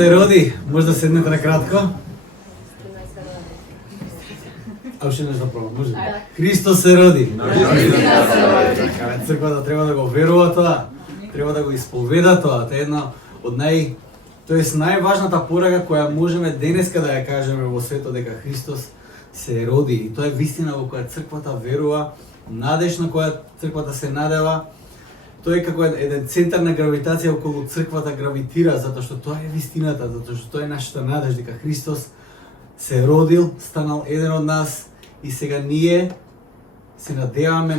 се роди. Може да седнете на кратко? А уште нешто пробам, може? Христос се роди. Црквата треба да го верува тоа, треба да го исповеда тоа. Тоа е една од најважната порака која можеме денеска да ја кажеме во светот, дека Христос се роди. И тоа е вистина во која црквата верува, надеж на која црквата се надева. Тоа е како еден центар на гравитација околу црквата гравитира, затоа што тоа е вистината, затоа што тоа е нашата надеж, дека Христос се родил, станал еден од нас и сега ние се надеваме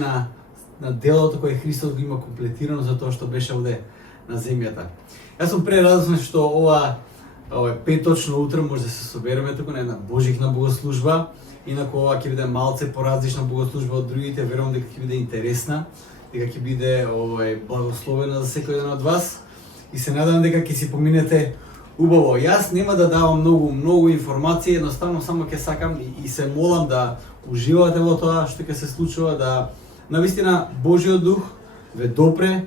на делото кое Христос го има комплетирано за тоа што беше овде на земјата. Јас сум прерадосен што ова петочно утро може да се собереме туку на една божикна богослужба. Инаку ова ќе биде малце поразлична богослужба од другите, верувам дека ќе биде интересна, дека ќе биде благословена за секој еден од вас и се надевам дека ќе си поминете убаво. Јас нема да давам многу информации, едноставно само ќе сакам и се молам да уживате во тоа што ќе се случува, да навистина Божиот дух ве допре,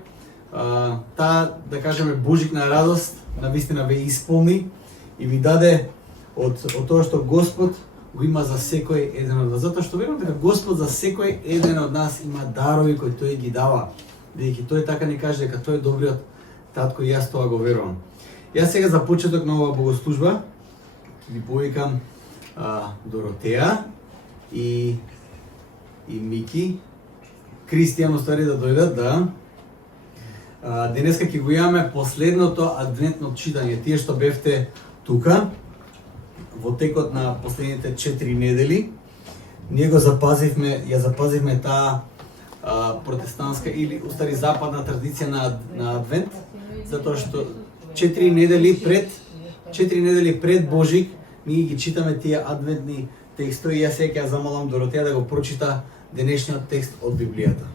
таа, да кажеме, божикна радост навистина ве исполни и ви даде од тоа што Господ го има за секој еден од вас. Затоа што верувам дека Господ за секој еден од нас има дарови кои тој ги дава. Бидејќи тој така ни каже дека тој е добриот татко и јас тоа го верувам. Јас сега за почеток на оваа богослужба ви повикам Доротеја и Мики, Кристијан устари да дојдат, да. Денеска ќе го имаме последното адвентно читање. Тие што бевте тука во текот на последните 4 недели, ние ја запазивме таа протестантска или устари западна традиција на адвент, затоа што 4 недели пред Божик ние ги читаме тие адвентни текстови. Јас сега ќе замолам Доротеја да го прочита денешниот текст од Библијата.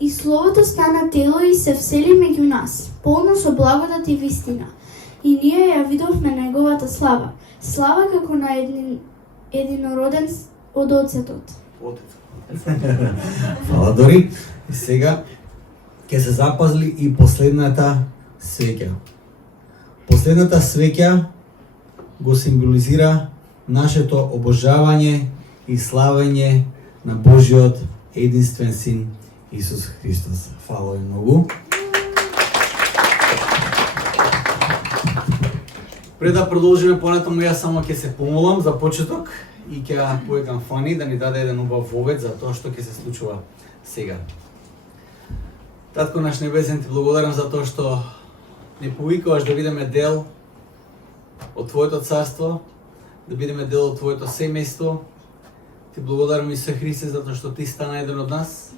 И Словото стана тело и се всели меѓу нас, полно со благодат и вистина. И ние ја видовме неговата слава, слава како на единороден од Отецот. Фала, Дори. И сега ќе се запазли и последната свеќа. Последната свеќа го символизира нашето обожавање и славење на Божиот единствен Син Исус Христос. Фала ви многу. Пред да продолжиме понатаму, јас само ќе се помолам за почеток и ќе повикам Фани да ни даде еден убав вовед за тоа што ќе се случува сега. Татко наш небесен, ти благодарам за тоа што не повикуваш да бидеме дел од Твоето царство, да бидеме дел од Твоето семејство. Ти благодарам Исусе Христе за тоа што Ти стана еден од нас.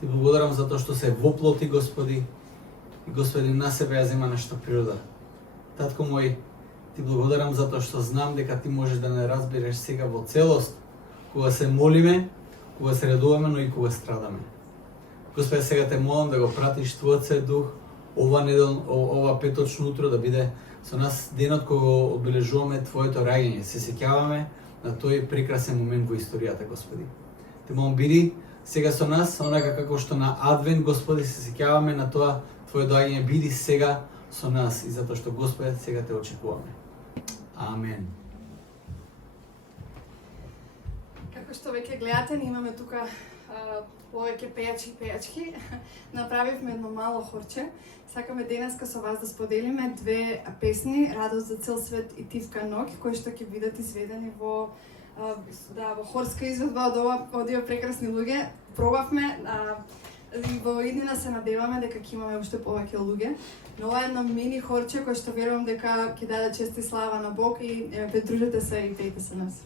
Ти благодарам за тоа што се воплоти, Господи, и Господи на себе ја зема нашата природа. Татко мој, Ти благодарам за тоа што знам дека Ти можеш да не разбереш сега во целост, кога се молиме, кога се радуваме, но и кога страдаме. Господи, сега те молам да го пратиш Твојот Свет Дух ова петочно утро да биде со нас денот кога одбележуваме Твоето раѓање. Се сеќаваме на тој прекрасен момент во историјата, Господи. Те молам, биди сега со нас, онака како што на Адвент, Господи, се сеќаваме на тоа Твое доаѓање, биди сега со нас и затоа што, Господи, сега те очекуваме. Амен. Како што веќе гледате, ние имаме тука повеќе пејачи и пејачки. Направивме едно мало хорче. Сакаме денеска со вас да споделиме две песни, Радост за цел свет и Тивка ноќ, кои што ќе бидат изведени во хорска изведба од овие прекрасни луѓе. Пробавме и во иднина се надеваме дека ќе имаме уште повеќе луѓе. Но ова е едно мини хорче кој што верувам дека ќе даде чест и слава на Бог и придружете се и пејте се нас.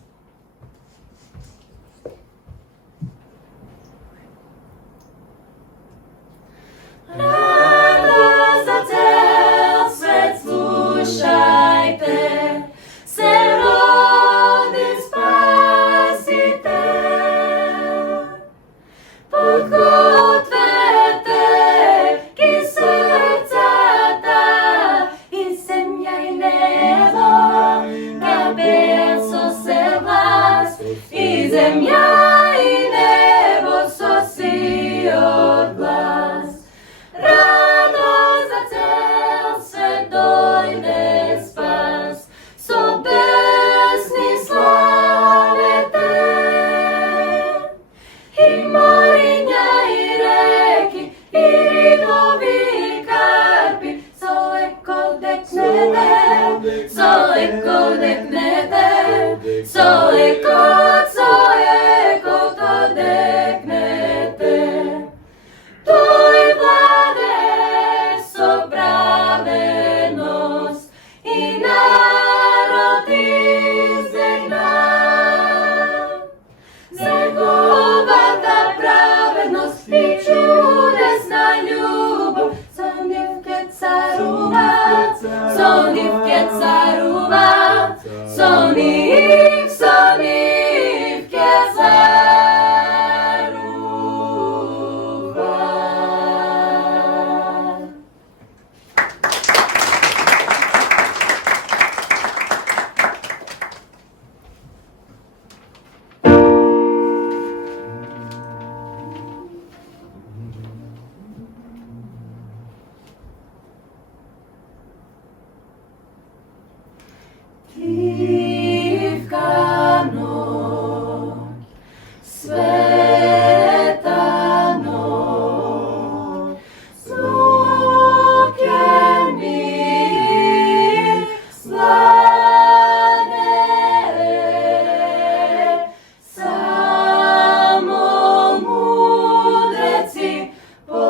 Радост за цел свет, слушајте, се роди Спасител. Подгответе ги срцата и земја и небо, ка беа со сел глас, и земја и небо со сиот глас. Радост за цел свет дојде спас, со песни славете. И мориња и реки, и ридови и карпи, со еко декнете, со еко декнете, со екото декнете. Тој владе со праведност и народ издигна. Неговата праведност и чудесна љубов со нив ке царува, со нив ке царува, со нив ке царува. Тивка ноќ, света ноќ, слуќен мир сладе, само мудреци по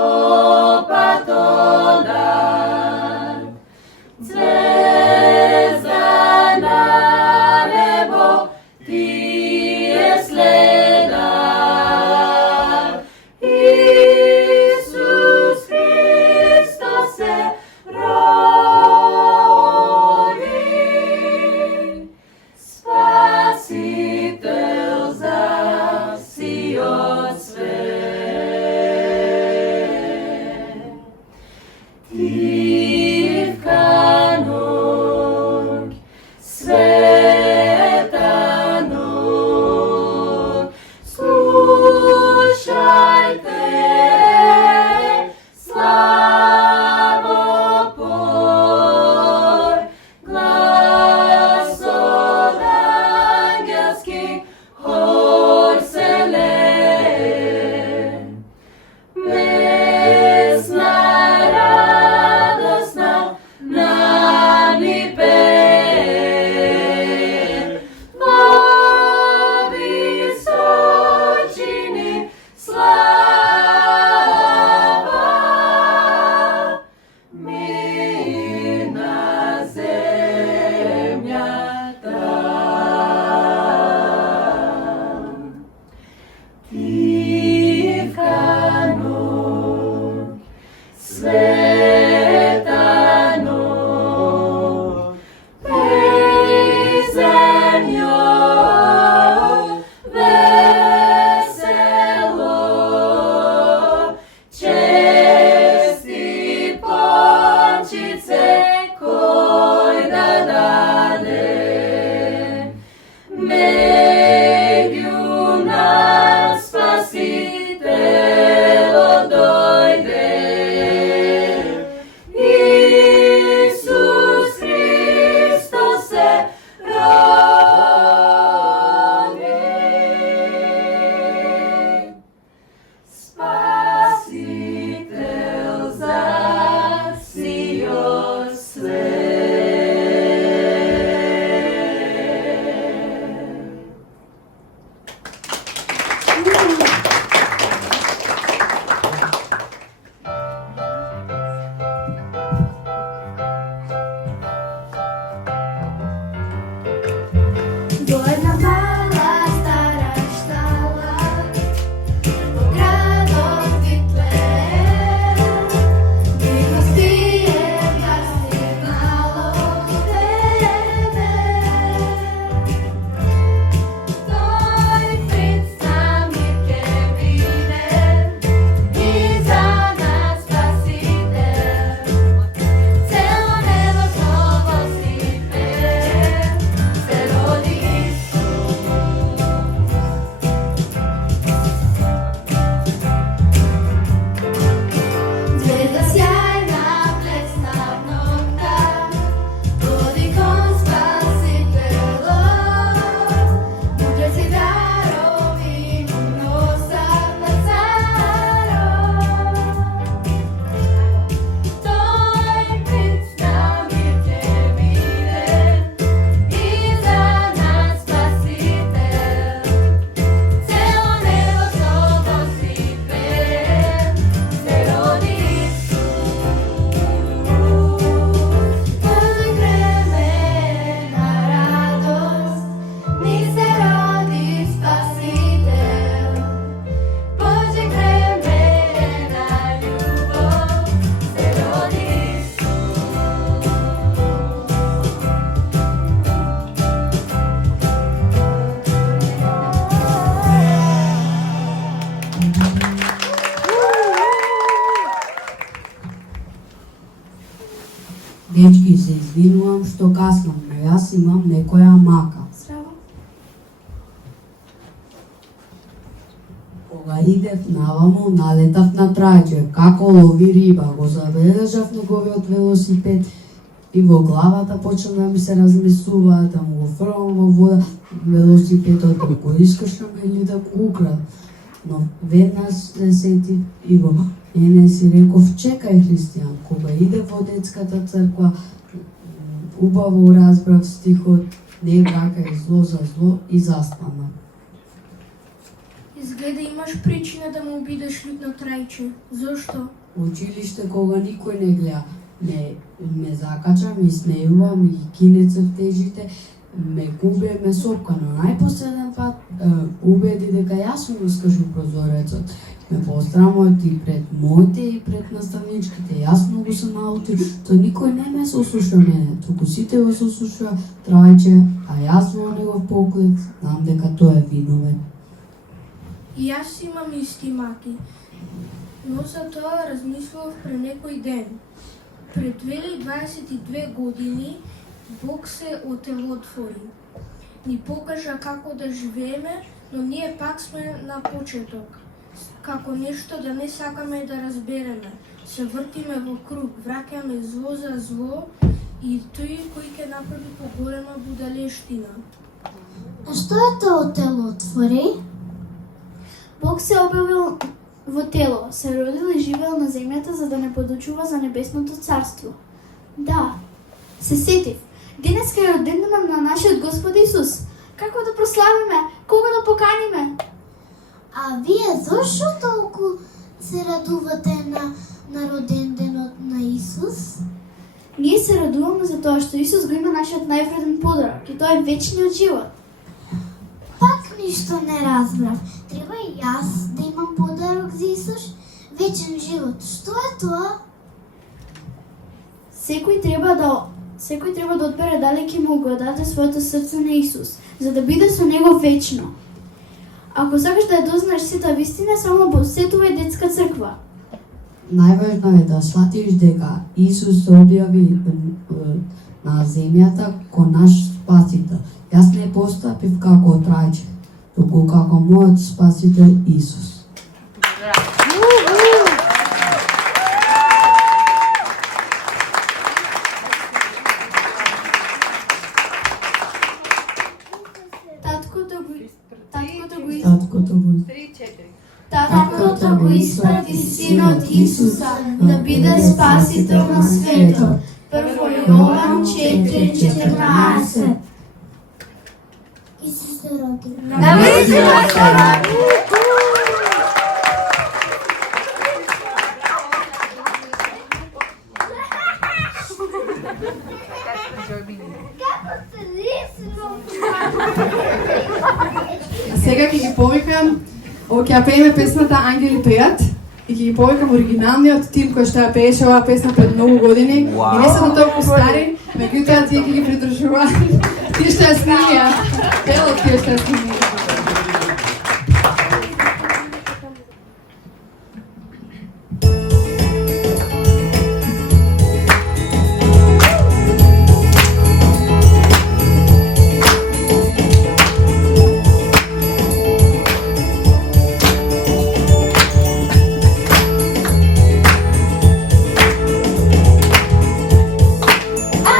патот одат. Звезда на небо тие следат. Исус Христос се роди, Спасител за сиот свет. Тивка ноќ, света ноќ, слушајте славопор, гласот ангелски хор се лее. Месна радосна нани пее, во височини слава, мир на земјата. Тивка ноќ, света ноќ, земјо весело, чести почит секој да даде. што каснам, но јас имам некоја мака. Здраво. Кога идев наваму, налетав на Трајче, како лови риба, го забележав неговиот велосипед и во главата почна да ми се размислува, да му го фрлам во вода велосипедот, да го искршам или да го украдам. Но веднаш се сетив и во мене си реков, чекај Христијан, кога иде во детската црква, убаво разбрав стихот, не вракај зло за зло и заспана. Изгледа имаш причина да му бидеш лют на Трајче. Зошто? Училиште кога никој не гледа, ме закача, ме смејува, ми ги кине цртежите, ме губе, ме сопка, но најпоследен пат убеди дека јас му искажу прозорецот. Ме посрамот и пред моите и пред наставничките. Јас многу се наутив, то никој не ме сослуша мене, туку сите го сослуша Трајче, а јас во негов поглед знам дека тој е виновен. И јас имам исти маки, но за тоа размислував пред некој ден. Пред 22 години Бог се отелотвори. Ни покажа како да живееме, но ние пак сме на почеток. Како нешто да не сакаме да разбереме. Се вртиме во круг, враќаме зло за зло и тој кој ќе направи поголема будалештина. А што е тоа отелотвори? Бог се објавил во тело, се родил и живеел на земјата за да не подучува за небесното царство. Да, се сетив. Денеска е роденденот на нашиот Господ Исус. Како да прославиме? Кога да поканиме? А вие зошто толку се радувате на роденденот на Исус? Ние се радуваме за тоа што Исус го има нашиот највреден подарок и тоа е вечниот живот. Пак ништо не разбрав. Треба и јас да имам подарок за Исус? Вечен живот. Што е тоа? Секој треба да одбере дали ќе му го даде своето срце на Исус, за да биде со него вечно. Ако сакаш да ја дознаеш сета вистина, само посетувај детска црква. Најважно е да сватиш дека Исус се објави на земјата ко наш спасител. Јас не постапив како Трајче, туку како мојот спасител Исус. Таткото го испрати синот Исуса да биде спасител на светот. Прво Јован 4:14. Исус се роди. Навистина се роди. А сега ќе ги повикам, ќе ја пееме песната Ангели пеат и ќе ги повикам оригиналниот тим кој што ја пееше оваа песна пред многу години и не се толку стари, меѓутоа тие ќе ги придржуваат. Тие што ја снимија, делот тие што ја снимија.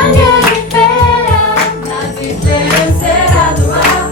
Ангели pera, na diferença do ar,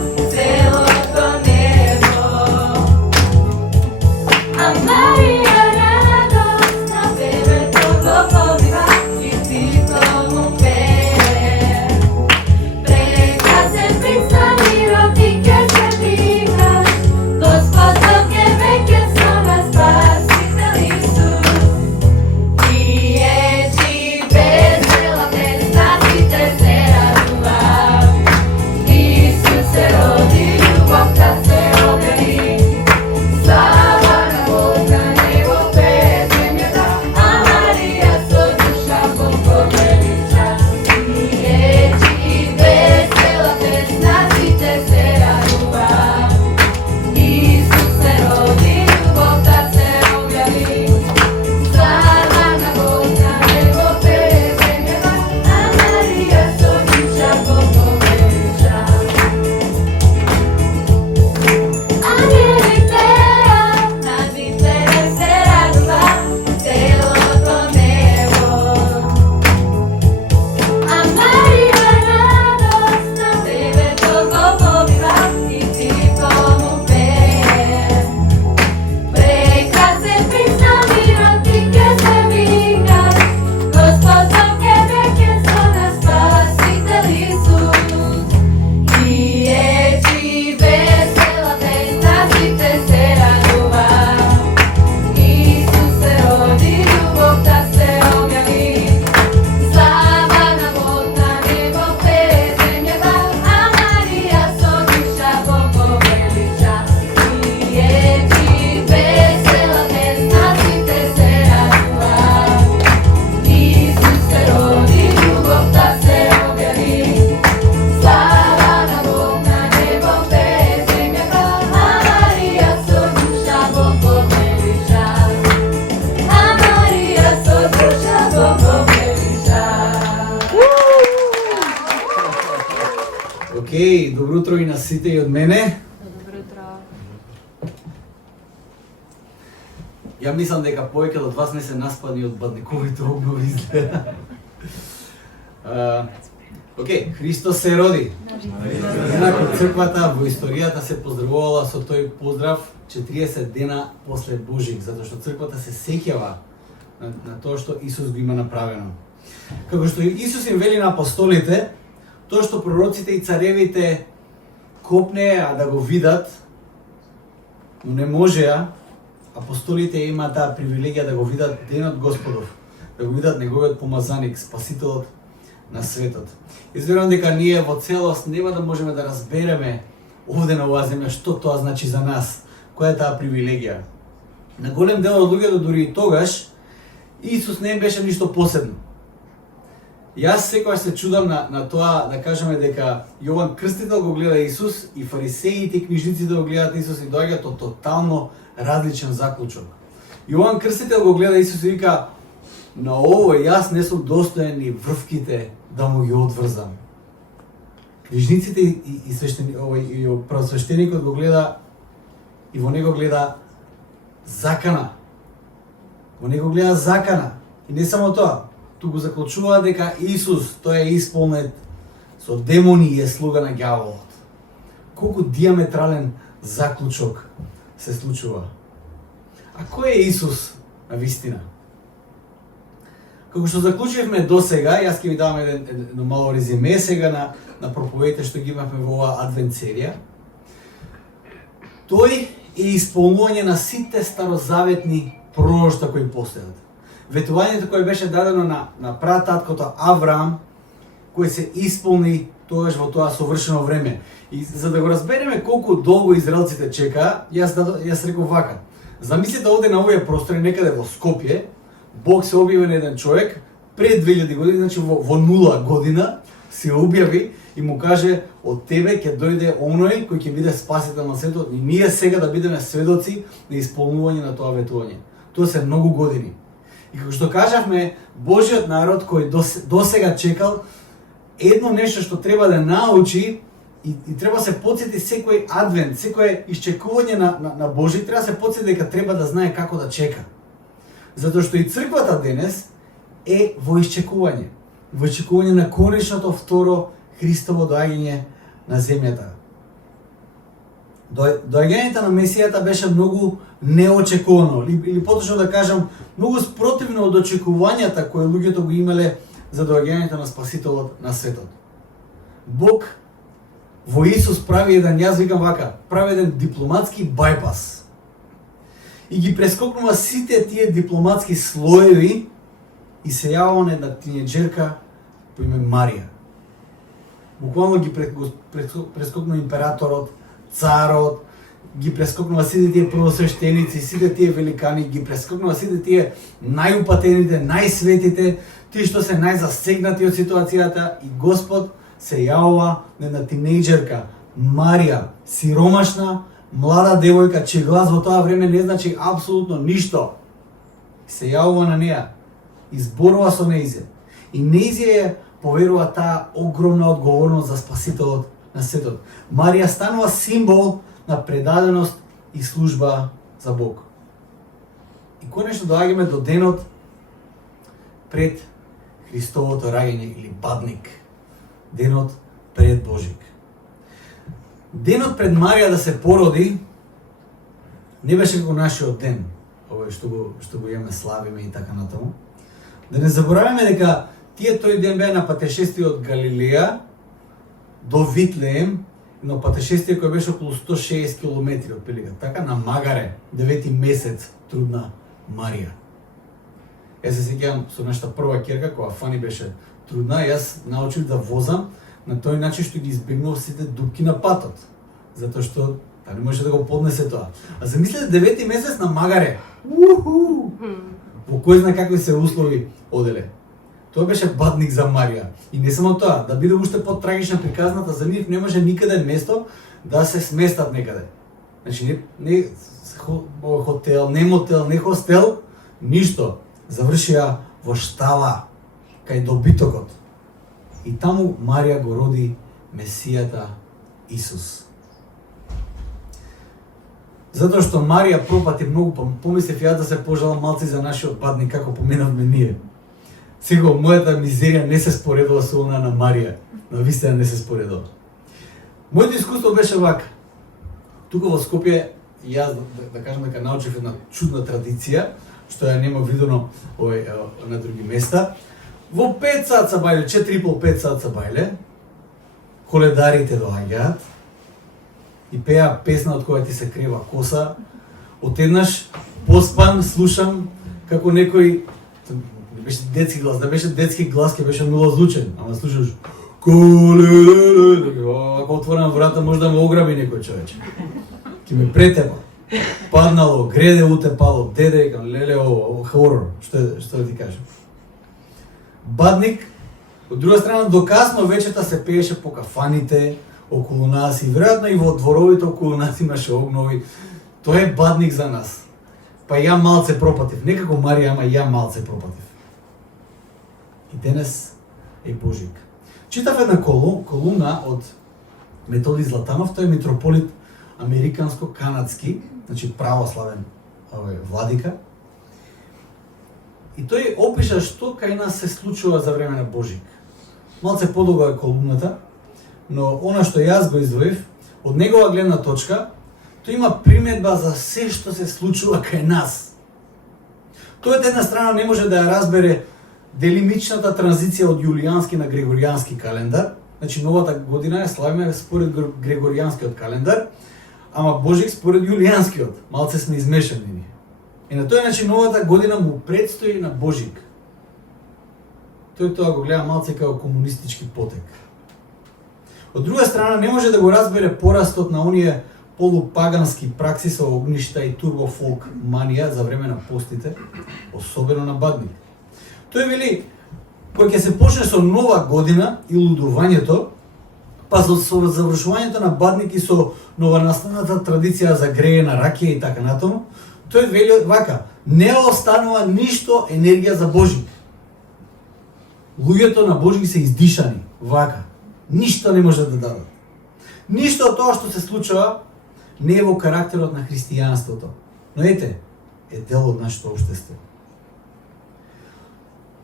добро утро и на сите и од мене. Добро утро. Ја мислам дека повеќе од вас не се наспани од бадниковите обнови изгледа. Океј, Христос се роди. Инаку црквата во историјата се поздравувала со тој поздрав 40 дена после Божик, затоа што црквата се сеќава на тоа што Исус го има направено. Како што Исус им вели на апостолите, тоа што пророците и царевите копнеа да го видат, но не можеа, апостолите имаат таа привилегија да го видат денот Господов, да го видат неговиот помазаник, спасителот на светот. Изверувам дека ние во целост нема да можеме да разбереме овде на оваа земја што тоа значи за нас, која е таа привилегија. На голем дел од луѓето дури и тогаш Исус не беше ништо посебно. Јас секогаш се чудам на тоа да кажеме дека Јован Крстител го гледа Исус и фарисеите и книжниците го гледаат Исус и доаѓаат од тотално различен заклучок. Јован Крстител го гледа Исус и вика: на ово јас не сум достоен и врвките да му ги одврзам. Книжниците и првосвештеникот го гледа и во него гледа закана. Во него гледа закана. И не само тоа, туку заклучува дека Исус тој е исполнет со демони и е слуга на ѓаволот. Колку диаметрален заклучок се случува. А кој е Исус на вистина? Како што заклучивме до сега, јас ќе ви давам едно мало резиме сега на проповедите што ги имавме во оваа адвент серија. Тој е исполнување на сите старозаветни пророштва кои постојат. Ветувањето кое беше дадено на прататкото Авраам, кој се исполни тогаш во тоа совршено време. И за да го разбереме колку долго израелците чекаа, јас реков вака: замислете овде на овие простори, некаде во Скопје, Бог се објави на еден човек пред 2000 години, значи во 0 година се објави и му каже: од тебе ќе дојде оној кој ќе биде спасител на светот и ние сега да бидеме сведоци на исполнување на тоа ветување. Тоа се многу години. И како што кажавме, Божиот народ кој досега чекал едно нешто што треба да научи и треба се потсети секој адвент, секое исчекување на Божи, треба се потсети дека треба да знае како да чека. Затоа што и црквата денес е во исчекување на конечното второ Христово доаѓање на земјата. Доаѓањето на Месијата беше многу неочекувано, или поточно да кажам, многу спротивно од очекувањата кои луѓето го имале за доаѓањето на Спасителот на светот. Бог во Исус прави еден, јас викам вака, прави еден дипломатски бајпас. И ги прескокнува сите тие дипломатски слоеви и се јавува на една тинеџерка по име Марија. Буквално ги прескокнува императорот, царот, ги прескокнува сите тие првосвештеници, сите тие великани, ги прескокнува сите тие најупатените, најсветите, тие што се најзасегнати од ситуацијата, и Господ се јавува на една тинеџерка, Марија, сиромашна, млада девојка, чиј глас во тоа време не значи апсолутно ништо. Се јавува на неа, изборува со нејзе. И нејзе поверува таа огромна одговорност за Спасителот на светот. Марија станува символ на предаденост и служба за Бог. И конечно доаѓаме до денот пред Христовото раѓање или бадник. Денот пред Божик. Денот пред Марија да се породи не беше како нашиот ден, овој што го имаме, славиме и така натаму. Да не забораваме дека тие тој ден беа на патешествие од Галилеја до Витлеем, но патешествие кој беше околу 160 км отприлика. Така на магаре, 9 месец трудна Марија. Јас се сеќавам со нашата прва ќерка која Фани беше трудна, јас научив да возам на тој начин што ги избегнував сите дупки на патот. Затоа што та не може да го поднесе тоа. А замислете 9 месец на магаре. Во кој знае какви се услови оделе. Тоа беше бадник за Марија. И не само тоа, да биде уште потрагична приказната, за нив не може никаде место да се сместат некаде. Значи не хотел, не мотел, не хостел, ништо. Завршија во штала, кај добитокот. И таму Марија го роди Месијата Исус. Затоа што Марија пропати многу, помислев ја да се пожалам малци за нашиот бадник како поменавме ние. Сега мојата мизерија не се споредува со она на Марија, навистина не се споредува. Моето искуство беше вака. Тука во Скопје јас да кажам дека научив една чудна традиција, што ја нема видено на други места. Во 5 сат са бајле, 4,5-5 сат са бајле, коледарите доаѓаат и пеа песна од која ти се крева коса. Одеднаш поспан слушам како некој, не беше детски глас, да беше детски глас, ќе беше милозвучен, ама слушаш колелеле, ако отворам врата може да ме ограби некој човече. Ќе ме претепа. Паднало, греде утепало, деде, леле, хорор, што да ти кажам. Бадник, од друга страна, до касно вечерта се пееше по кафаните околу нас и веројатно и во дворовите околу нас имаше огнови. Тоа е бадник за нас. Па ја малце пропатив, некако Марија, ама ја малце пропатив. И денес е Божик. Читав една колумна од Методи Златанов, тој е митрополит американско-канадски, значи православен владика. И тој опиша што кај нас се случува за време на Божик. Малце подолго е колумната, но она што јас го издвоив, од негова гледна точка, тој има приметба за се што се случува кај нас. Тој од една страна не може да ја разбере делимичната транзиција од јулијански на григоријански календар. Значи новата година ја славиме според григоријанскиот календар, ама Божик според јулијанскиот. Малце сме измешани ние. И на тој начин новата година му предстои на Божик. Тој тоа го гледа малце како комунистички потек. Од друга страна не може да го разбере порастот на оние полупагански пракси со огништа и турбофолк манија за време на постите, особено на Бадник. Тој вели, кога ќе се почне со нова година и лудувањето, па со завршувањето на Бадник и со новонастаната традиција за греје на ракија и така натаму, тој вели вака, не останува ништо енергија за Божик. Луѓето на Божик се издишани, вака. Ништо не може да дадат. Ништо од тоа што се случува не е во карактерот на христијанството, но ете, е дел од нашето општество.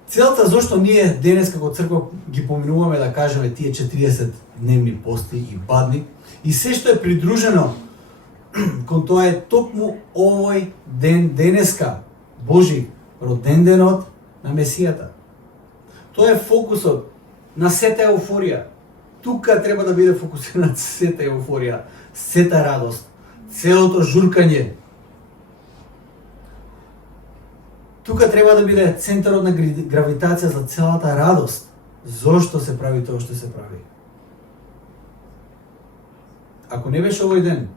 Целта зошто ние денес како црква ги поминуваме да кажеме тие 40 дневни пости и Бадник и се што е придружено кон тоа е токму овој ден денеска, Божи роден денот на Месијата. Тоа е фокусот на сета еуфорија. Тука треба да биде фокусирана сета еуфорија, сета радост, целото журкање. Тука треба да биде центарот на гравитација за целата радост. Зошто се прави тоа што се прави? Ако не беше овој ден,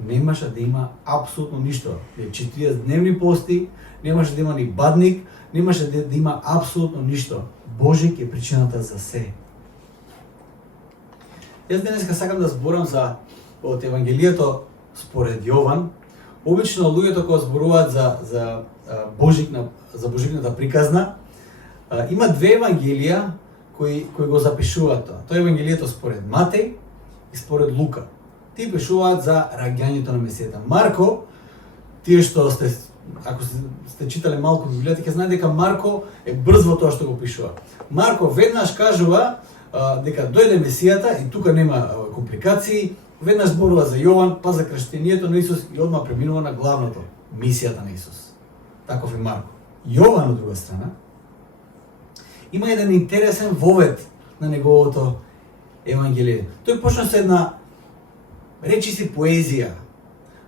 немаше да има апсолутно ништо. 40 дневни пости, немаше да има ни Бадник, немаше да има апсолутно ништо. Божик е причината за се. Јас денеска сакам да зборам за од Евангелието според Јован. Обично луѓето кога зборуваат за Божикната приказна, има две евангелија кои го запишуваат тоа. Тоа е Евангелието според Матеј и според Лука. Тие пишуваат за раѓањето на Месијата. Марко, тие што ако сте читале малку Библијата, ќе знаете дека Марко е брз во тоа што го пишува. Марко веднаш кажува дека дојде Месијата и тука нема компликации, веднаш зборува за Јован, па за крштенијето на Исус и одма преминува на главното, мисијата на Исус. Таков е Марко. Јован, од друга страна, има еден интересен вовед на неговото евангелие. Тој почна со една речиси поезија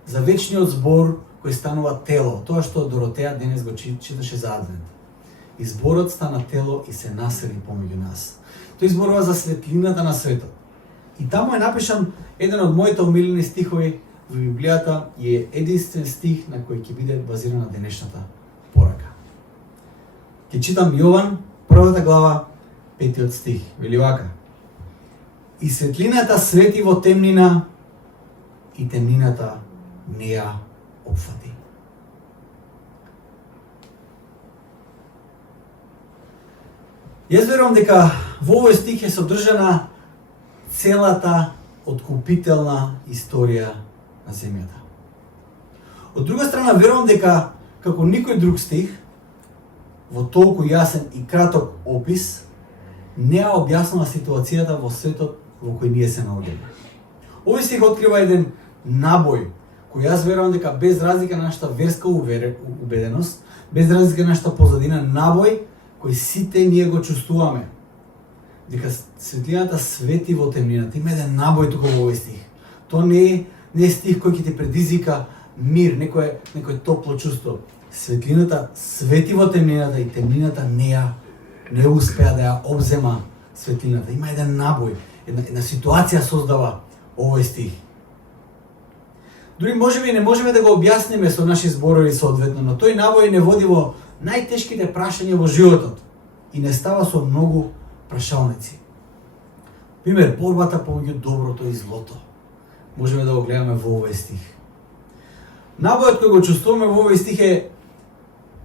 за вечниот збор кој станува тело, тоа што Доротеја денес го читаше за Адвент. И зборот стана тело и се насели помеѓу нас. Тој зборува за светлината на светот. И таму е напишан еден од моите омилени стихови во Библијата и е единствен стих на кој ќе биде базирана денешната порака. Ќе читам Јован, првата глава, 5 стих. Вели вака: И светлината свети во темнина, и темнината не ја опфати. Јас верувам дека во овој стих е содржана целата откупителна историја на земјата. Од друга страна, верувам дека како никој друг стих, во толку јасен и краток опис, не ја објаснува ситуацијата во светот во кој ние се наоѓаме. Овој стих открива еден набој, кој јас верувам дека без разлика на нашата верска убеденост, без разлика на нашата позадина, набој кој сите ние го чувствуваме. Дека светлината свети во темнината. Има еден набој тука во овој стих. Тоа не е стих кој ќе ти предизвика мир, некое топло чувство. Светлината свети во темнината и темнината не успеа да ја обзема светлината. Има еден набој, една ситуација создава овој стих. Дури можеби не можеме да го објасниме со наши зборови соодветно, но тој набој не води во најтешките прашања во животот и не става со многу прашалници. Пример, борбата помеѓу доброто и злото. Можеме да го гледаме во овој стих. Набојот кој го чувствуваме во овој стих е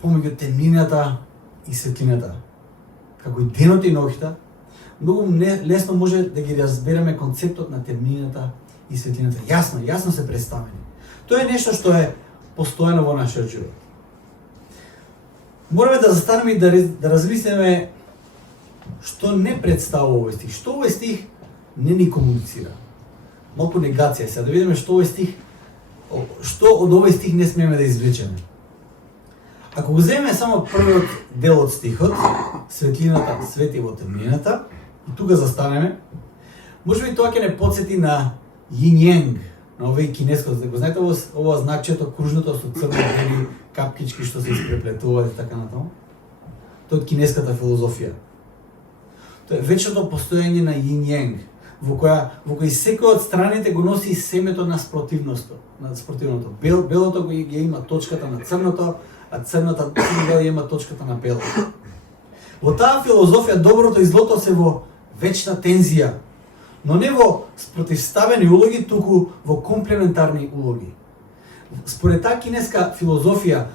помеѓу темнината и светлината. Како и денот и ноќта, многу лесно може да ги разбереме концептот на темнината и светлината. Јасно се представени. Тоа е нешто што е постојано во нашиот живот. Мораме да застанеме и да размислиме што не представува овој стих. Што овој стих не ни комуницира. Малку негација сега, да видиме што од овој стих не смееме да извлечеме. Ако го земеме само првиот дел од стихот, светлината свети во темнината, и тука застанеме, можеби тоа ќе не потсети на Йин-јанг, на овој кинескот. Го знаете ова знакчето кружното со црно-бели капкички што се испреплетуваат и така натаму? Тоа е кинеската филозофија. Тоа е вечното постоење на Йин-јанг, во кој секој од страните го носи семето на спротивното. Белото го има точката на црното, а црната има точката на белото. Во таа филозофија доброто и злото се во вечна тензија, но не во спротивставени улоги, туку во комплементарни улоги. Според таа кинеска филозофија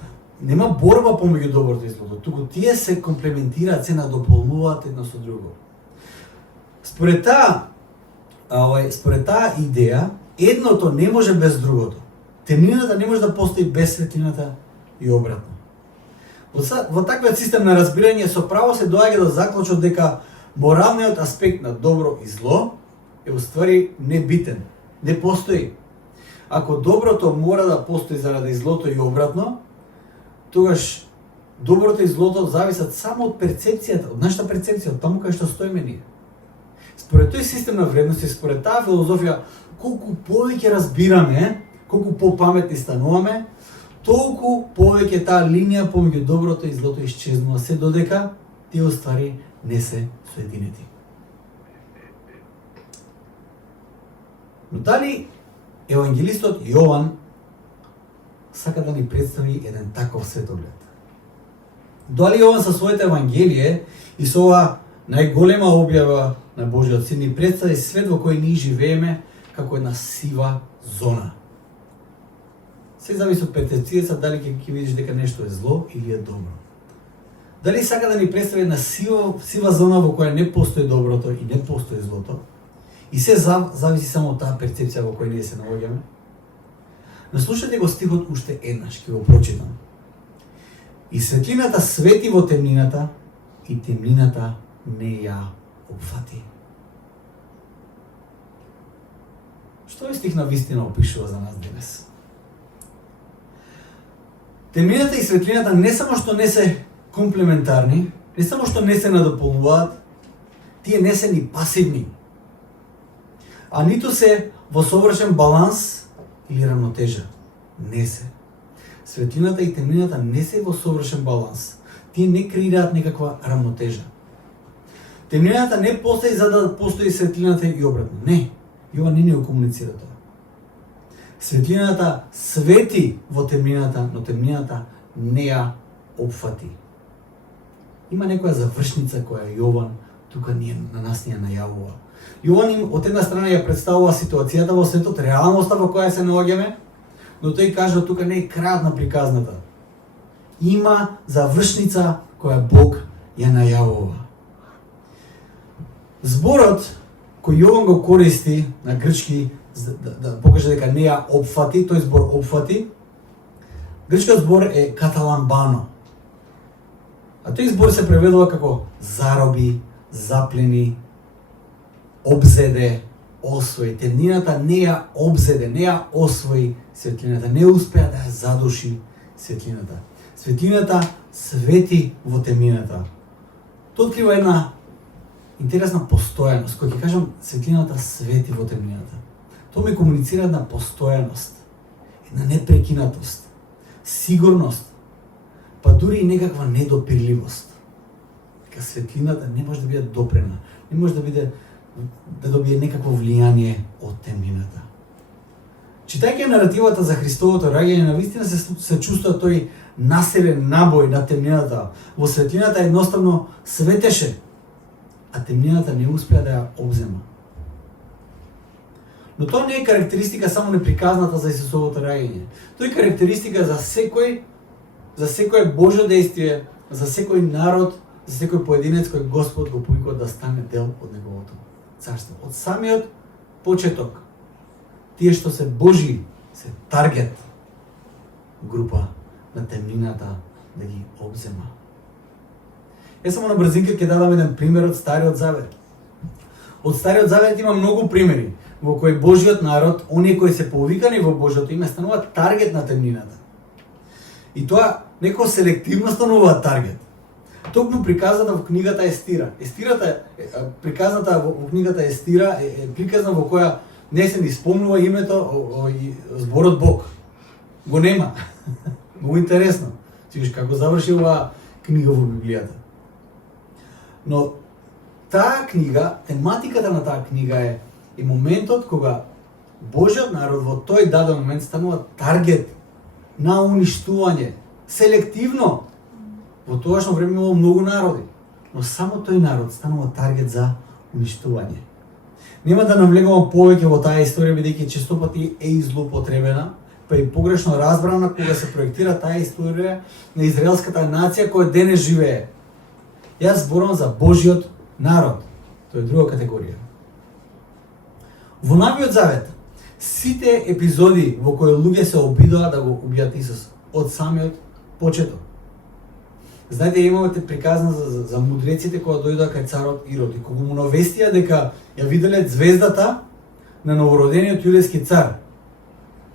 нема борба помеѓу доброто и злото, туку тие се комплементираат, се надополнуваат едно со друго. Според таа идеја, едното не може без другото. Темнината не може да постои без светлината и обратно. Во таквиот систем на разбирање со право се доаѓа до заклучок дека моралниот аспект на добро и зло е уствари небитен, не постои. Ако доброто мора да постои заради злото и обратно, тогаш доброто и злото зависат само од перцепцијата, од нашата перцепција, од таму кај што стоиме ние. Според тој систем на вредности, според таа филозофија, колку повеќе разбираме, колку попаметни стануваме, толку повеќе таа линија помеѓу доброто и злото исчезнува, се додека тие уствари не се соединети. Но дали евангелистот Јован сака да ни представи еден таков светоглед? Дали Јован со своето евангелие и со ова најголема објава на Божиот Син ни представи свет во кој ние живееме како една сива зона? Се зависи од перцепцијата дали ќе видиш дека нешто е зло или е добро. Дали сака да ни представи една сива зона во која не постои доброто и не постои злото? И се зависи само од таа перцепција во која ние се наоѓаме? Наслушате го стихот уште еднаш, ќе го прочитам. И светлината свети во темнината, и темнината не ја опфати. Што е стих на вистина опишува за нас денес? Темнината и светлината не само што не се комплементарни, не само што не се надополнуваат, тие не се ни пасивни, а ниту се во совршен баланс или рамнотежа. Не се. Светлината и темнината не се во совршен баланс. Тие не креираат некаква рамнотежа. Темнината не постои за да постои светлината и обратно. Не. Јован не го комуницира тоа. Светлината свети во темнината, но темнината не ја опфати. Има некоја завршница која Јован тука на нас ни ја најавува. Јован од една страна ја представува ситуацијата во светот, реалноста во која се наоѓаме, но тој кажа тука не е крајот на приказната. Има завршница која Бог ја најавува. Зборот кој Јован го користи на грчки да покаже дека не ја опфати, тој збор опфати, грчкиот збор е каталамбано. А тој збор се преведува како зароби, заплени, обзеде, освои. Темнината не ја обзеде, не ја освои светлината, не успеа да ја задуши светлината. Светлината свети во темнината. Тоа открива една интересна постојаност. Кога ќе кажам светлината свети во темнината, тоа ми комуницира една постојаност, една непрекинатост, сигурност, па дури и некаква недопирливост. Дека светлината не може да биде допрена, не може да добие некакво влијание од темнината. Читајќи наративата за Христовото раѓање, навистина се чувствува тој населен набој на темнината. Во светлината едноставно светеше, а темнината не успеа да ја обзема. Но тоа не е карактеристика само неприказната за Исусовото раѓање. Тоа е карактеристика за секој Божјо действие, за секој народ, за секој поединец кој Господ го повикува да стане дел од неговото царство. Од самиот почеток, тие што се Божи се таргет група на темнината да ги обзема. Само на брзинка ќе дадам еден пример од Стариот Завет. Од Стариот Завет има многу примери во кои Божиот народ, оние кои се повикани во Божјото име, стануваат таргет на темнината. И тоа некој селективно стануваат таргет. Токму приказната во книгата Естира. Приказната во книгата Естира е приказна во која не се ни спомнува името, зборот Бог. Го нема. Многу интересно. Сигаш како заврши оваа книга во Библијата. Но таа книга, тематиката на таа книга е моментот кога Божјиот народ во тој даден момент станува таргет на уништување. Селективно. Во тогашно време имало многу народи, но само тој народ станува таргет за уништување. Нема да навлегувам повеќе во таа историја, бидејќи честопати е излоупотребена, па и погрешно разбрана кога се проектира таа историја на израелската нација која денес живее. Јас зборам за Божјиот народ. Тоа е друга категорија. Во Новиот Завет, сите епизоди во кои луѓе се обидоа да го убијат Исус од самиот почеток. Знаете, имате приказна за мудреците кога дојдоа кај царот Ирод и кога му навестија дека ја виделе звездата на новородениот јудејски цар.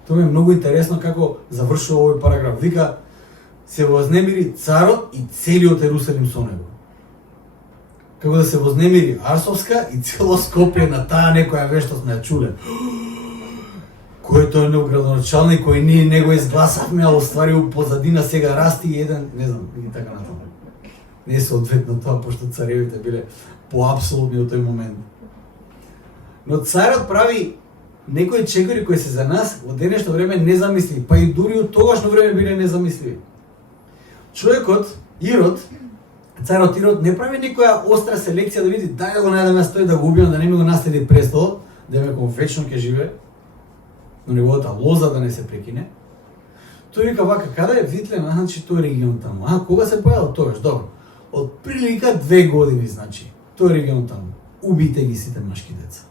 Тоа е многу интересно како завршува овој параграф. Вика, се вознемири царот и целиот Ерусалим со него. Како да се вознемири Арсовска и цело Скопје на таа некоја вештост на ја чуле. Кој тој нов градоначалник кој ние не го изгласавме, а оствари у позадина сега расти и еден, не знам, и така натаму. Не е соодветно тоа, пошто царевите биле поапсолутни во тој момент. Но царот прави некои чекори кои се за нас во денешно време незамисливи, па и дури од тогашно време биле незамисливи. Човекот, Ирод, царот Ирод не прави некоја остра селекција да види дај да го најдеме стој да го убијам, да не ми го наследи престолот, да ме кон вечно ќе живее, но неговата лоза да не се прекине. Тој вика вака, каде е Витлен, значи тој регион таму. Кога се појавил тогаш? Добро. Од прилика 2 години, значи, тој регион таму. Убите ги сите машки деца.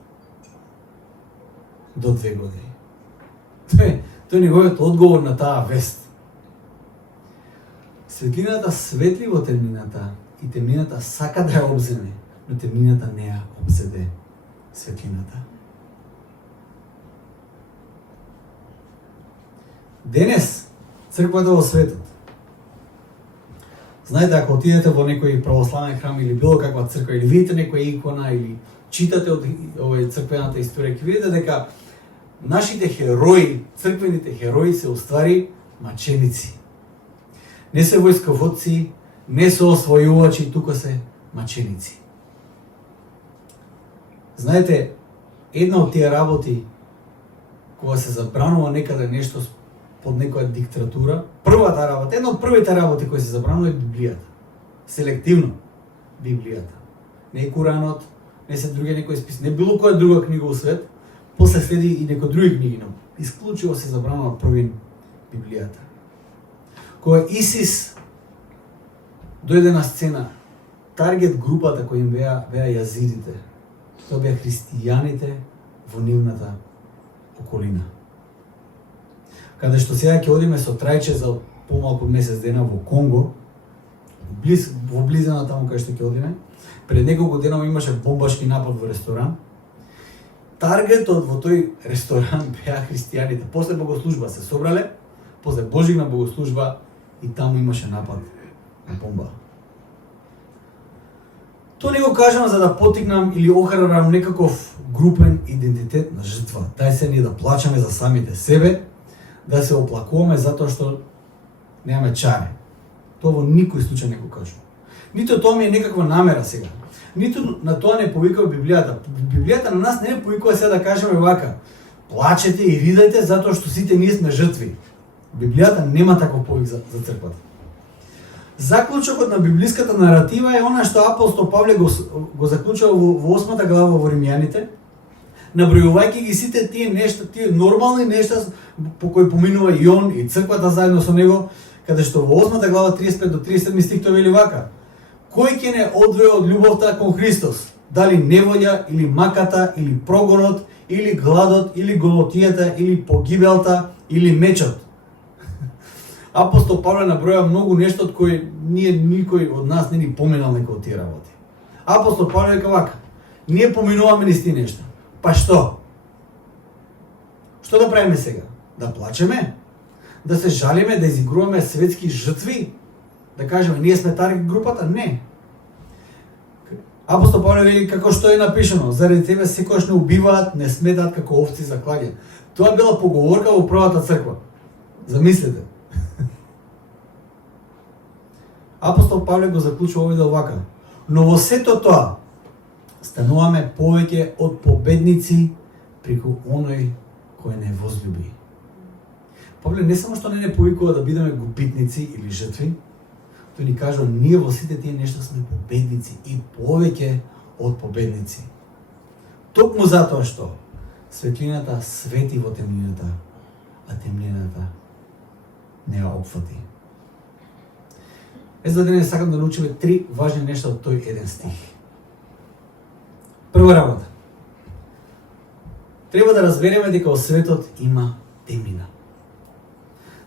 До 2 години. Тој неговиот одговор на таа вест. Светлината светли во темнината и темнината сака да ја обземе, но темнината не ја обзеде светлината. Денес, црквата во светот. Знаете, ако отидете во некој православен храм или било каква црква, или видите некоја икона, или читате од овој црквената историја, ќе видите дека нашите херои, црквените херои се уствари маченици. Не се војсководци, не се освојувачи, тука се маченици. Знаете, една од тие работи, кога се забранува некаде нешто под некоја диктатура, првата работа, една од првите работи кои се забранува е Библијата. Селективно Библијата. Не е Куранот, не се други некои списи, не било која друга книга во свет, после следи и некои други книги, но исклучиво се забранува првин Библијата. Кога Исис дојде на сцена, таргет групата кои им беа јазидите, Тоа беа христијаните во нивната околина. Каде што сега ќе одиме со трајче за помалку од месец дена во Конго, во близина таму кај што ќе одиме, пред неколку денова имаше бомбашки напад во ресторан. Таргетот во тој ресторан беа христијаните. После богослужба се собрале, после Божигна богослужба и таму имаше напад на бомба. Тоа не го кажам за да потикнам или охрабрам некаков групен идентитет на жртва. Дај се ние да плачеме за самите себе, да се оплакуваме затоа што немаме чаре. Тоа во никој случај не го кажам. Нито тоа ми е некаква намера сега. Нито на тоа не повикува Библијата. Библијата на нас не повикува сега да кажеме вака: плачете и ридајте затоа што сите ние сме жртви. Библијата нема таков повик за црквата. Заклучокот на библиската наратива е она што апостол Павле го заклучува во 8 глава во Римјаните, набројувајќи ги сите тие нешта, тие нормални нешта по кои поминува и он и црквата заедно со него, каде што во 8 глава 35 до 37 стих тоа вели вака: кој ќе не одвее од љубовта кон Христос? Дали неволја или маката или прогонот или гладот или голотијата или погибелта или мечот? Апостол Павле наброја многу нешто од кои никој од нас не ни поминал некој од тие работи. Апостол Павле вика вака: ние поминуваме низ тие нешта. Па што? Што да правиме сега? Да плачеме? Да се жалиме, да изигруваме светски жртви? Да кажеме ние сме таргет групата? Не. Апостол Павле вели како што е напишано: заради тебе секогаш не убиваат, не сметаат како овци за клање. Тоа била поговорка во првата црква. Замислете. Апостол Павле го заклучува овде вака: но во сето тоа стануваме повеќе од победници преку оној кој не возлюби. Павле не само што не повикува да бидеме губитници или жртви, тој ни кажува ние во сите тие нешта сме победници и повеќе од победници. Токму затоа што светлината свети во темнината, а темнината не ја опфати. За денес сакам да научиме 3 важни нешта од тој еден стих. Прва работа. Треба да разбереме дека во светот има темнина.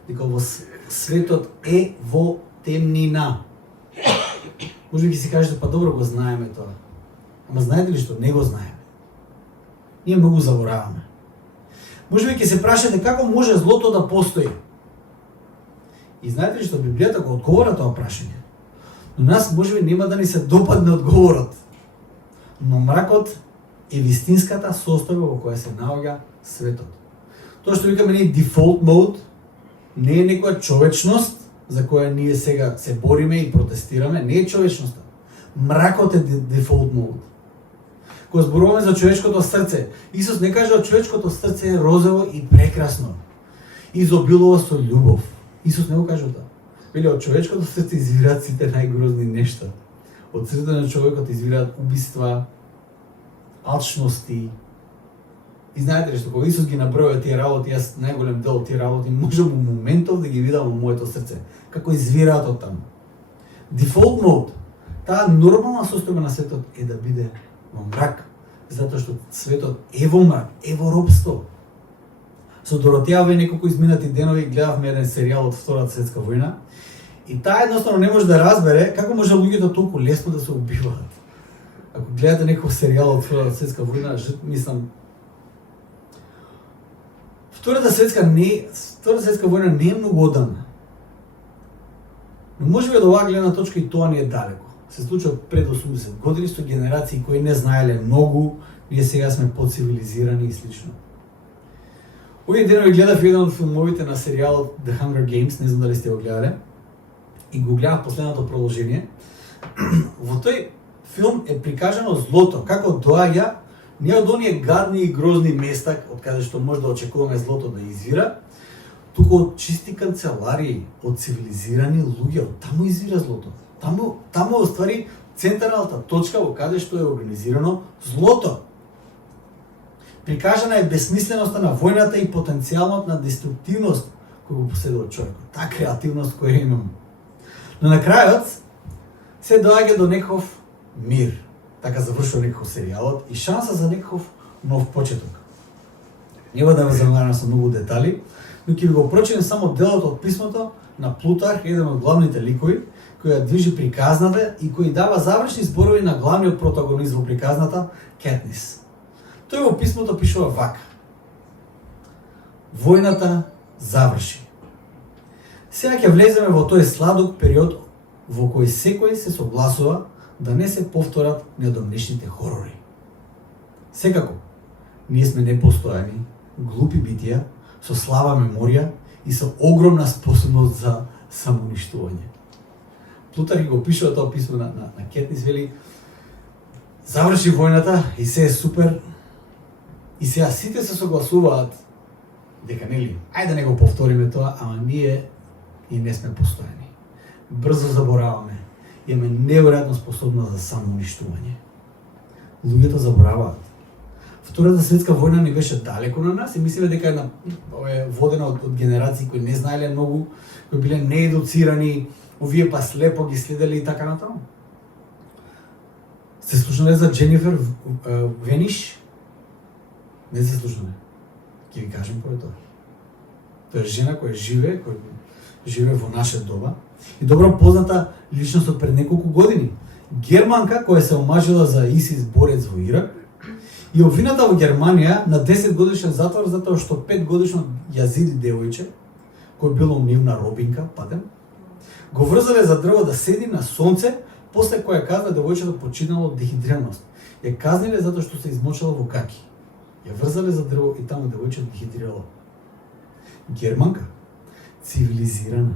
Дека во светот е во темнина. Може би си кажете, па добро го знаеме тоа. Ама знаете ли што? Не го знаеме. Ние многу забораваме. Може би ќе се прашате како може злото да постои. И знаете ли што Библијата го одговора тоа прашање? Но нас може би нема да ни се допадне одговорот. Но мракот е вистинската состојба во која се наоѓа светот. Тоа што викаме ние default mode не е некоја човечност за која ние сега се бориме и протестираме, не е човечноста. Мракот е default mode. Кога зборуваме за човечкото срце, Исус не кажа човечкото срце е розово и прекрасно, изобилува со љубов. Исус не го кажа тоа. Вели од човечкото срце извираат сите најгрозни нешта. Од срцето на човекот извираат убиства, алчности. И знаете ли што, кога Исус ги наброја тие работи, јас најголем дел од тие работи можам во моментов да ги видам во моето срце, како извираат од таму. Default mode, таа нормална состојба на светот е да биде во мрак, затоа што светот е во мрак, е во робство. Со Доротеја ве неколку изминати денови гледавме еден серијал од Втората светска војна и таа едноставно не може да разбере како може луѓето толку лесно да се убиваат. Ако гледате некој серијал од Втората светска војна, мислам, Втората светска војна не е многу одамна. Но може би од оваа гледна точка и тоа не е далеко. Се случува пред 80 години со генерации кои не знаеле многу, ние сега сме поцивилизирани и слично. Овие денови гледав еден од филмовите на серијалот The Hunger Games, не знам дали сте го гледале, и го гледав последното продолжение. Во тој филм е прикажано злото, како доаѓа не од оние гадни и грозни места од каде што може да очекуваме злото да извира, туку од чисти канцеларии, од цивилизирани луѓе, од таму извира злото. Таму е ствари централната точка во каде што е организирано злото. Прикажана е безсмисленоста на војната и потенцијалот на деструктивност кој го поседува човекот, таа креативност која имаме. Но на крајот се доаѓа до некој мир. така завршува некако серијалот и шанса за некаков нов почеток. Нема да ве занимавам со многу детали, но ќе ви го прочитам само делот од писмото на Плутарх, еден од главните ликови, кој ја движи приказната и кој дава завршни зборови на главниот протагонист во приказната, Кетнис. Тој во писмото пишува вака: Војната заврши. Сега ќе влеземе во тој сладок период во кој секој се согласува да не се повторат неодамнешните хорори. Секако, ние сме непостојани, глупи битија, со слаба меморија и со огромна способност за самоуништување. Плутарх го пишува тоа писмо на Кетнис, вели: заврши војната и се е супер, и сега сите се согласуваат дека нели, ајде да не го повториме тоа, ама ние и не сме постојани. Брзо забораваме, имаме неверојатно способност за самоуништување. Луѓето забораваат. Втората светска војна не беше далеко на нас и мислиме дека е водена од генерации кои не знаеле многу, кои биле неедуцирани, овие па слепо ги следеле и така натаму. Сте слушнале за Дженифер Вениш? Не се слушнале. Ќе ви кажем кој е тоа. Тоа е жена која живее во наше доба и добро позната личност од пред неколку години. Германка која се омажила за ИСИС борец во Ирак и обвината во Германија на 10 годишен затвор затоа што 5 годишно јазиди девојче кој било нивна робинка, патем, го врзале за дрво да седи на сонце, после која казна девојчето починало од дехидрираност. Ја казниле затоа што се измочила во каки. Ја врзале за дрво и таму девојчето дехидрирало. Германка, цивилизирана.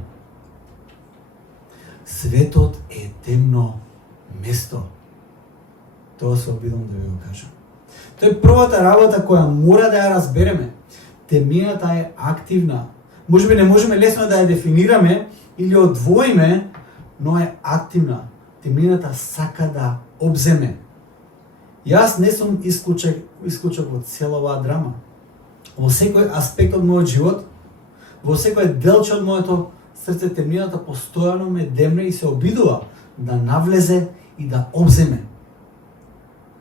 Светот е темно место. Тоа се обидам да ви го кажам. Тоа е првата работа која мора да ја разбереме. Темнината е активна. Можеби не можеме лесно да ја дефинираме или одвоиме, но е активна. Темнината сака да обземе. Јас не сум исклучок во цела оваа драма. Во секој аспект од мојот живот, во секој делче од моето срце, темнината постојано ме демне и се обидува да навлезе и да обземе.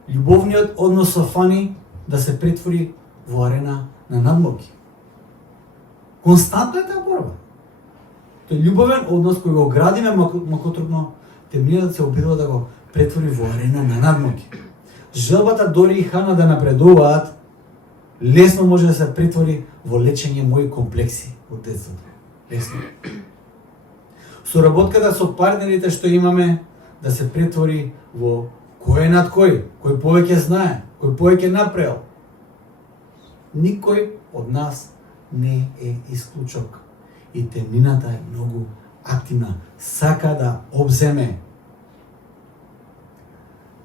Љубовниот однос со Фани да се претвори во арена на надморки. Константно е таа борба. Тој љубовен однос кој го градиме макотрпно, темнината се обидува да го претвори во арена на надморки. Желбата Дори и Хана да напредуваат лесно може да се претвори во лечење мои комплекси од детството. Лесно. Соработката со партнерите што имаме да се претвори во кој е над кој повеќе знае, кој повеќе напреал. Никој од нас не е исклучок и темнината е многу активна, сака да обземе.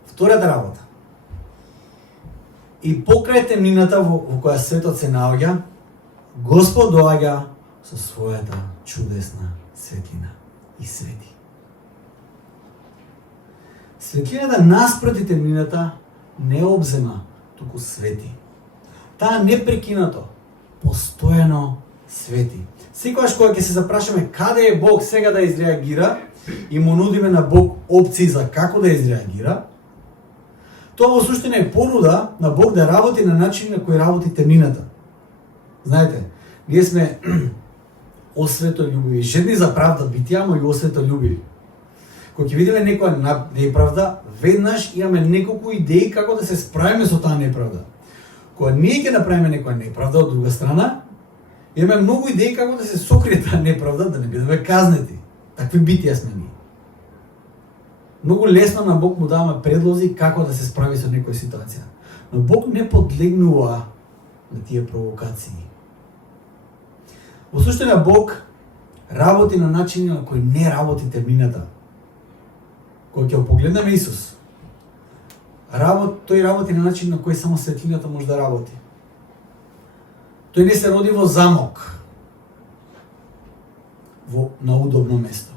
Втората работа. И покрај темнината во која светот се наоѓа, Господ доаѓа со својата чудесна светлина и свети. Светлината наспроти темнината не обзема, туку свети. Таа непрекинато, постојано свети. Секогаш кога ќе се запрашаме каде е Бог сега да изреагира и му нудиме на Бог опции за како да изреагира, тоа во суштина е понуда на Бог да работи на начин на кој работи темнината. Знаете, ние сме осветољубиви, жедни за правда битија, ама и осветољубиви. Кога ќе видиме некоја неправда, веднаш имаме неколку идеи како да се справиме со таа неправда. Кога ние ќе направиме некоја неправда од друга страна, имаме многу идеи како да се сокрие таа неправда, да не бидеме казнети. Такви битија сме ние. Многу лесно на Бог му даваме предлози како да се справи со некоја ситуација. Но Бог не подлегнува на тие провокации. Во суштина Бог работи на начин на кој не работи темнината. Кога ќе погледнеме Исус, тој работи на начин на кој само светлината може да работи. Тој не се роди во замок, на удобно место.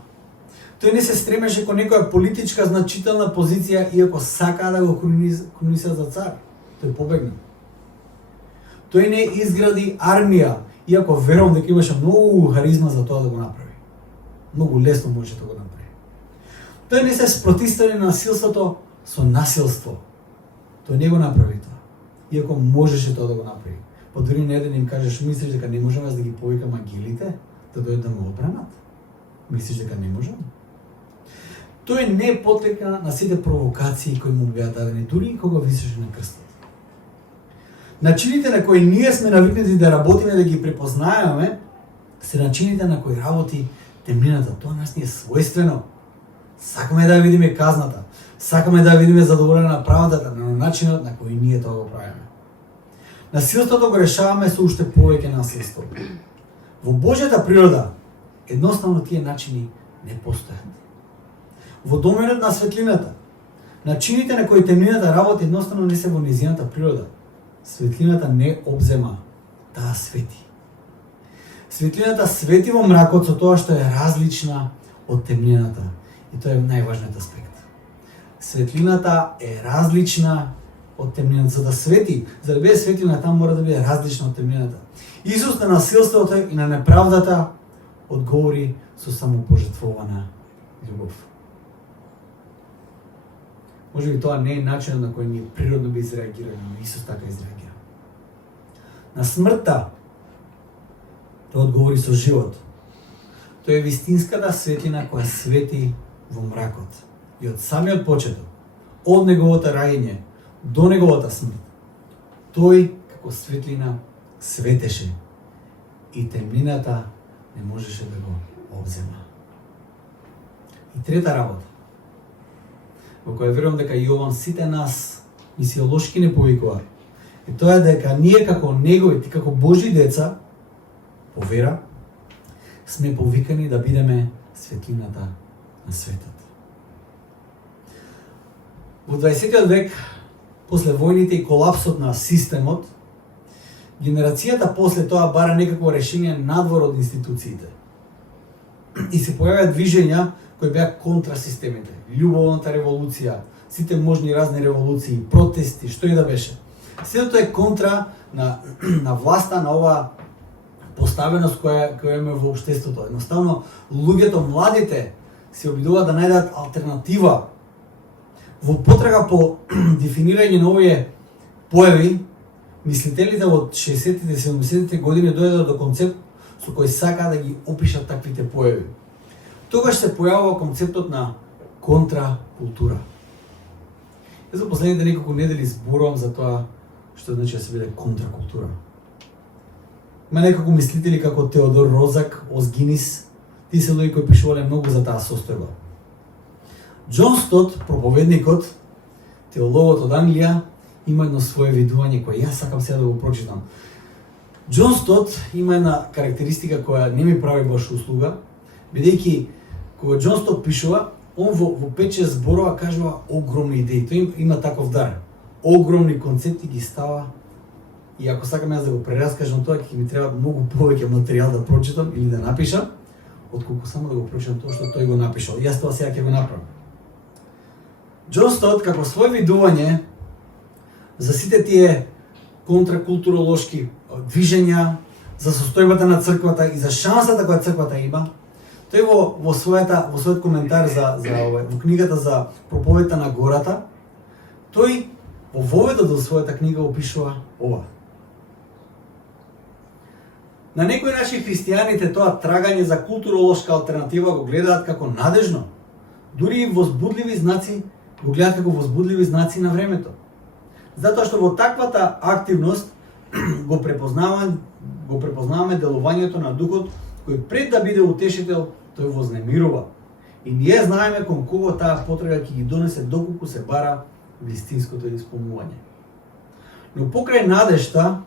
Тој не се стремеше кон некоја политичка значителна позиција, иако сака да го крониса за цар. Тој побегна. Тој не изгради армија, иако верувам дека имаше многу харизма за тоа да го направи. Многу лесно можеше да го направи. Тој не се спротивстави на насилството со насилство. Тој не го направи тоа. Иако можеше тоа да го направи. Па дури на еден им кажеш, мислиш дека не можам да ги повикам ангелите да дојдат да ме одбранат? Мислиш дека не можам? Тој не подлека на сите провокации кои му беа дадени, дури и кога висеше на крстот. Начините на кои ние сме навикнати да работиме, да ги препознаеме, се начините на кои работи темнината. Тоа нас ни е својствено. Сакаме да ја видиме казната, сакаме да ја видиме задоволена на правдата, но начинот на кој ние тоа го правиме. Насилството го решаваме со уште повеќе насилство. Во Божјата природа, едноставно тие начини не постојат. Во доменот на светлината, начините на кои темнината работи едноставно не се во нејзината природа. Светлината не обзема, таа свети. Светлината свети во мракот со тоа што е различна од темнината. И тоа е најважниот аспект. Светлината е различна од темнината. За да свети, за да биде светлина, таа мора да биде различна од темнината. Исус на насилството и на неправдата одговори со самопожртвована љубов. Може би тоа не е начинот на кој ние природно би изреагирали, но Исус така изреагира. На смртта тој одговори со живот. Тој е вистинската светлина која свети во мракот. И од самиот почеток, од неговото раѓање до неговата смрт, тој како светлина светеше и темнината не можеше да го обзема. И трета работа, во која верувам дека Јован сите нас мисиолошки не повикува, и тоа е дека ние како негови, како Божји деца, по вера, сме повикани да бидеме светлината на светот. Во 20 век, после војните и колапсот на системот, генерацијата после тоа бара некакво решение надвор од институциите. И се појавија движења кои беа контра системите. Љубовната револуција, сите можни разни револуции, протести, што и да беше. Сето е контра на власта, на ова поставеност која имаме во општеството. Едноставно, луѓето, младите, се обидуваат да најдат алтернатива. Во потрага по дефинирање на овие појави, мислителите од 60-тите и 70-тите години дојдоа до концепт со кој сакаа да ги опишат таквите појави. Тогаш се појавува концептот на контракултура. Јас за последните неколку недели зборувам за тоа што значи да се биде контракултура. Има неколку мислители како Теодор Розак, Озгинис, тие се луѓе кои пишувале многу за таа состојба. Џон Стот, проповедникот, теологот од Англија, има едно свое видување кое јас сакам сега да го прочитам. Џон Стот има една карактеристика која не ми прави баш услуга, бидејќи кога Џон Стот пишува, он во 5-6 зборова кажува огромни идеи. Тој има таков дар. Огромни концепти ги става. И ако сакам јас да го прераскажам тоа, ќе ми треба многу повеќе материјал да прочитам или да напишам, отколку само да го прочитам тоа што тој го напишал. Јас тоа сега ќе го направам. Џон Стот како свој видување за сите тие контракултуролошки движења, за состојбата на црквата и за шансата која црквата има, тој во својот коментар во книгата за проповедта на гората, тој во воведот до својата книга опишува ова. На некој начин христијаните тоа трагање за културолошка алтернатива го гледаат како надежно, дури и возбудливи знаци го гледаат како возбудливи знаци на времето. Затоа што во таквата активност го препознаваме делувањето на Духот, кој пред да биде утешител, тој вознемирува. И ние знаеме кон кого таа потрага ќе ги донесе доколку се бара вистинското исполнување. Но покрај надежта,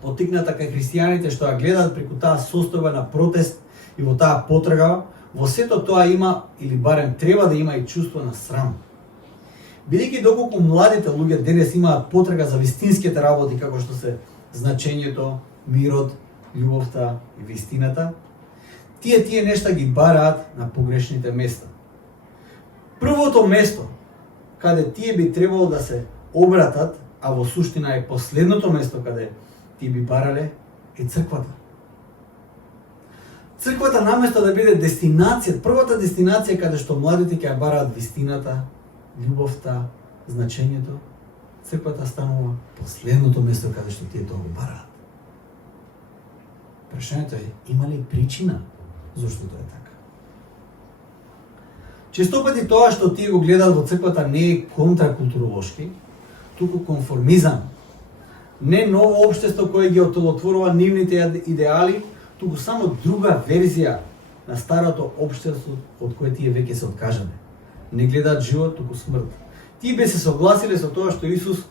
потикната кај христијаните што ја гледаат преку таа состојба на протест и во таа потрага, во сето тоа има, или барем треба да има и чувство на срам. Бидејќи доколку младите луѓе денес имаат потрага за вистинските работи, како што се значењето, мирот, љубовта и вистината, тие нешта ги бараат на погрешните места. Првото место каде тие би требало да се обратат, а во суштина е последното место каде тие би барале, е црквата. Црквата наместо да биде дестинација, првата дестинација каде што младите ќе ја бараат вистината, љубовта, значењето, црквата станува последното место каде што тие тоа го бараат. Прашањето е, има ли причина зашто тоа е така? Често пати тоа што тие го гледаат во црквата не е контракултуролошки, туку конформизам. Не ново општество кое ги отолотворува нивните идеали, туку само друга верзија на старото општество од кое тие веќе се откажале. Не гледаат живот, туку смрт. Тие би се согласиле со тоа што Исус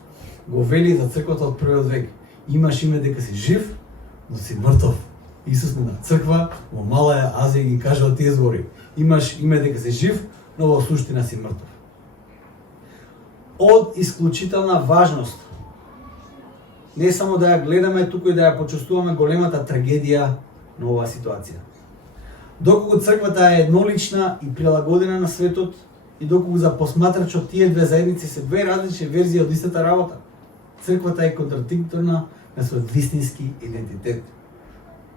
го вели за црквата од првиот век. Имаш име дека си жив, но си мртов. Исус на црква во Мала Азија ги кажа тие збори. Имаш име дека си жив, но во суштина си мртов. Од исклучителна важност. Не само да ја гледаме, туку и да ја почувствуваме големата трагедија на оваа ситуација. Доколку црквата е еднолична и прилагодена на светот, и доколку за посматрачот тие две заедници се две различни верзии од истата работа, црквата е контрадикторна на својот вистински идентитет.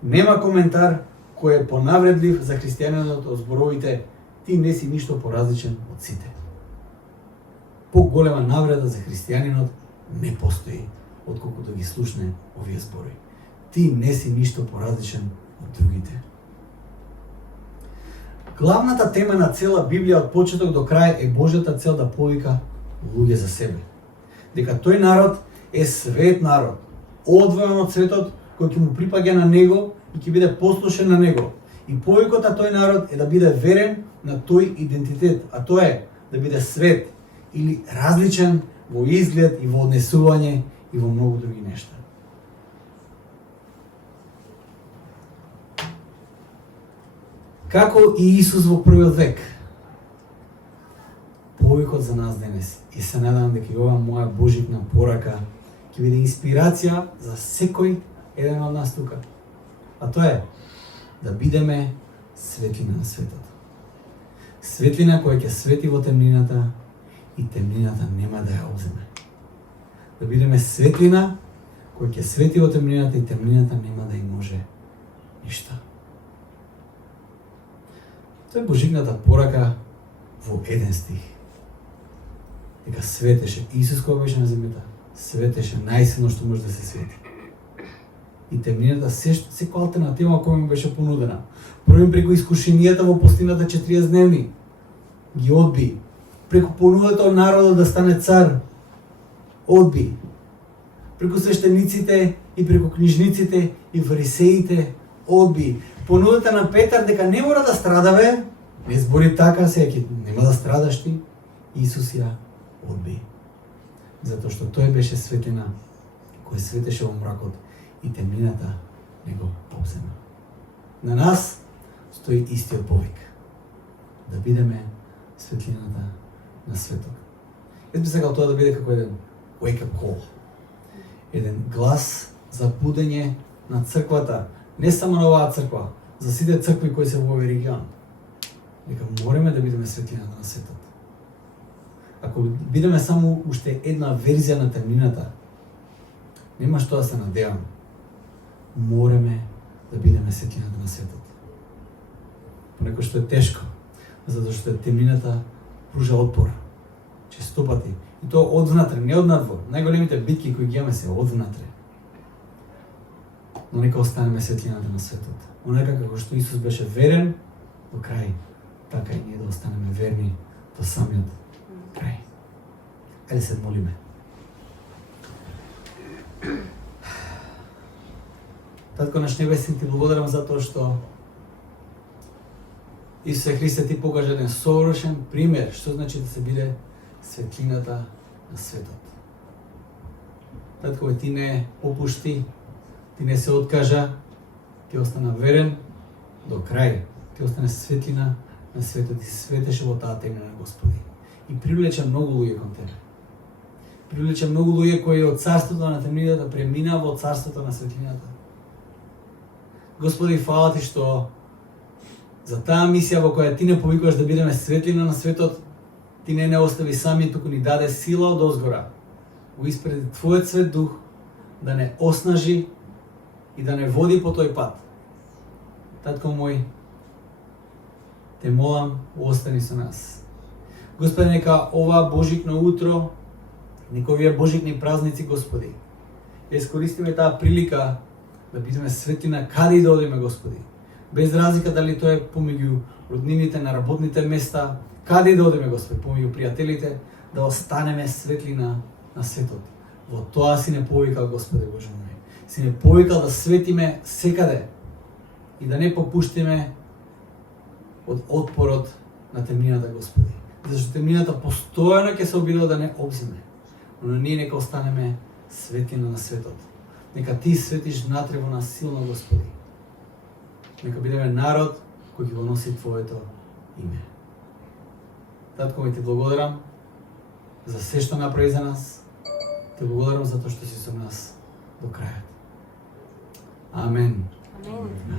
Нема коментар кој е понавредлив за христијанинот од зборовите "ти не си ништо поразличен од сите". Поголема навреда за христијанинот не постои, отколку да ги слушне овие збори. Ти не си ништо поразличен од другите. Главната тема на цела Библија од почеток до крај е Божјата цел да повика луѓе за себе. Дека тој народ е свет народ, одвоен од светот, кој ќе му припаѓа на него и ќе биде послушен на него. И повикот на тој народ е да биде верен на тој идентитет, а тоа е да биде свет или различен во изглед и во однесување и во многу други нешта. Како и Исус во првиот век, повикот за нас денес, и се надам дека и ова моја божитна порака ќе биде инспирација за секој еден од нас тука. А тоа е да бидеме светлина на светот. Светлина која ќе свети во темнината и темнината нема да ја обземе. Да бидеме светлина која ќе свети во темнината и темнината нема да им може ништо. Тоа е божигната порака во еден стих. Дека светеше Исус кога беше на земјата, светеше најсилно што може да се свети. И темнината секоја алтернатива која му беше понудена. Првим преку искушенијата во пустината 40 дневни ги одби. Преку понудата од народот да стане цар, одби. Преку свештениците и преку книжниците и фарисеите, одби. Понудата на Петар дека не мора да страдаве, не збори така, сега ќе нема да страдаш ти, Исус ја одби. Затоа што тој беше светлина кој светеше во мракот и темнината не го обзема. На нас стои истиот повик. Да бидеме светлината на светот. Јас би сакал тоа да биде како еден wake-up call. Еден глас за будење на црквата, не само на оваа црква, за сите цркви кои се во овој регион. Дека мораме да бидеме светлината на светот. Ако бидеме само уште една верзија на темнината, нема што да се надеваме. Мораме да бидеме светлината на светот. Понекој што е тешко, затоа што темнината пружа отпор. Често пати. И тоа од внатре, не од надвор. Најголемите битки кои ги имаме се од внатре. Но нека останеме светлината на светот. Онека како што Исус беше верен до крај, така и ние да останеме верни до самиот крај. Ајде се молиме. Татко наш небесен, ти благодарам за тоа што Исусе Христе, ти покажа еден совршен пример што значи да се биде светлината на светот. Татко, ти не попушти, ти не се откажа, ти остана верен до крај. Ти остана светлина на светот и светеше во таа темнина, Господи. И привлече многу луѓе кон тебе. Привлече многу луѓе кои од царството на темнината премина во царството на светлината. Господи, фала ти што за таа мисија во која ти не повикуваш да бидеме светлина на светот, ти не остави сами, туку ни даде сила од озгора. Го испреди Твојот свет дух да не оснажи и да не води по тој пат. Татко мој, те молам, остани со нас. Господи, нека ова Божикно утро, нека овие Божикни празници, Господи, ја искористиме таа прилика да бидеме светлина каде и да одиме, Господи. Без разлика дали тоа е помеѓу роднините на работните места, каде и да одиме, Господи, помеѓу пријателите, да останеме светлина на светот. Во тоа си не повикал, Господи Боже мој. Си не повикал да светиме секаде и да не попуштиме од отпорот на темнината, Господи. Зашто темнината постојано ќе се обидува да не обзиме. Но ние нека останеме светлина на светот. Нека Ти светиш внатре во нас силно, Господи. Нека бидеме народ кој ќе го носи Твоето име. Татко ми Ти благодарам за се што направи за нас. Те благодарам за тоа што си со нас до крајот. Амен. Amen.